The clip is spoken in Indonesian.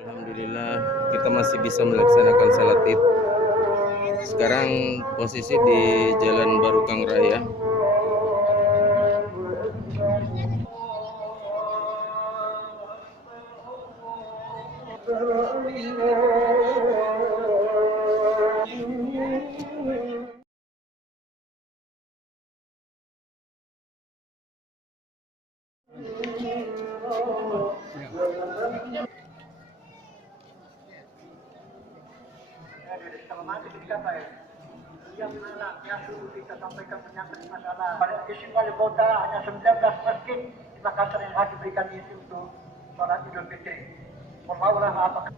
Alhamdulillah kita masih bisa melaksanakan salat Id. Sekarang posisi di Jalan Barukang Raya. Kalau mati dicapai, yang mana yang dulu kita sampaikan menyangkut masalah pada sisi wali kota hanya 19 masjid di Makassar yang harus diberikan isi untuk sholat Idul Fitri. Wallahu apakah